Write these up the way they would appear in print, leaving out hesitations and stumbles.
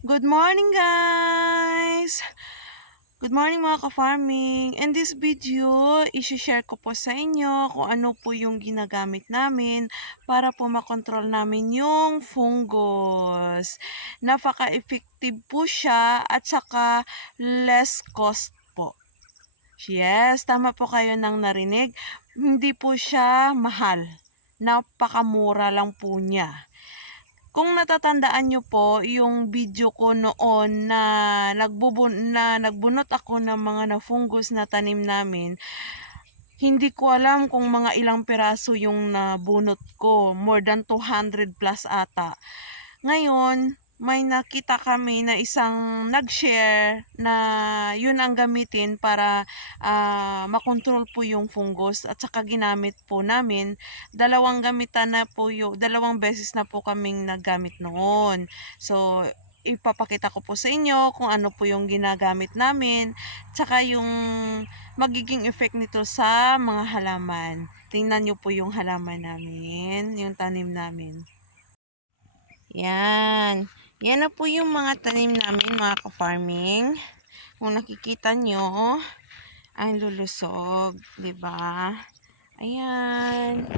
Good morning guys! Good morning mga ka-farming! In this video, isi-share ko po sa inyo kung ano po yung ginagamit namin para po makontrol namin yung fungus. Napaka-effective po siya at saka less cost po. Yes, tama po kayo nang narinig. Hindi po siya mahal. Napakamura lang po niya. Kung natatandaan nyo po yung video ko noon na nagbunot ako ng mga na-fungus na tanim namin, hindi ko alam kung mga ilang piraso yung nabunot ko. More than 200 plus ata. Ngayon, may nakita kami na isang nag-share na yun ang gamitin para makontrol po yung fungus at saka ginamit po namin. Dalawang beses na po kaming naggamit noon. So, ipapakita ko po sa inyo kung ano po yung ginagamit namin tsaka yung magiging effect nito sa mga halaman. Tingnan nyo po yung halaman namin, yung tanim namin. Yan. Yan na po yung mga tanim namin, mga ka-farming. Kung nakikita nyo, ang lulusog, 'di ba? Ayan.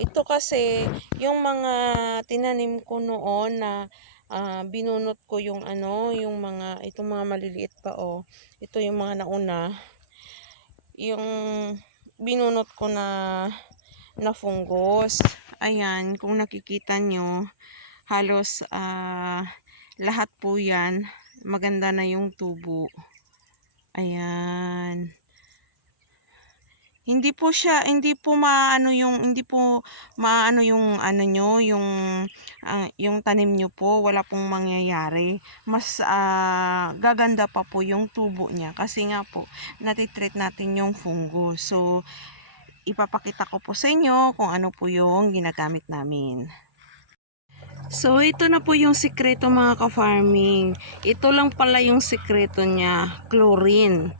Ito kasi yung mga tinanim ko noon na binunot ko yung itong mga maliliit pa Ito yung mga nauna. Yung binunot ko na fungus. Ayan, kung nakikita nyo, halos lahat po yan maganda na yung tubo. Ayan, hindi po maano yung yung tanim nyo po, wala pong mangyayari. Mas gaganda pa po yung tubo niya kasi nga po natitreat natin yung fungus. So ipapakita ko po sa inyo kung ano po yung ginagamit namin. So, ito na po yung sikreto mga ka-farming. Ito lang pala yung sikreto niya, chlorine.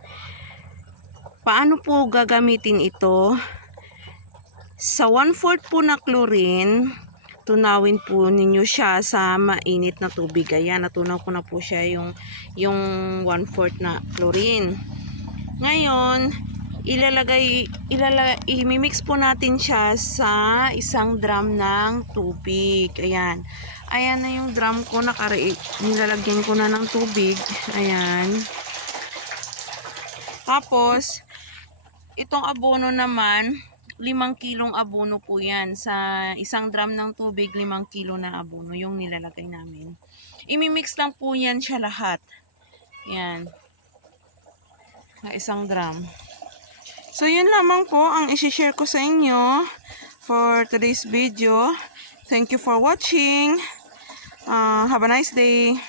Paano po gagamitin ito? Sa 1/4 po na chlorine, tunawin po ninyo siya sa mainit na tubig. Ayan, natunaw ko na po siya yung 1/4 na chlorine. Ngayon, imimix po natin siya sa isang drum ng tubig. Ayan. Ayan na yung drum ko. Nilalagyan ko na ng tubig. Ayan. Tapos, itong abono naman, 5 kilong abono po yan. Sa isang drum ng tubig, 5 kilo na abono yung nilalagay namin. Imimix lang po yan siya lahat. Ayan. Sa isang drum. So, yun lamang po ang isi-share ko sa inyo for today's video. Thank you for watching. Have a nice day.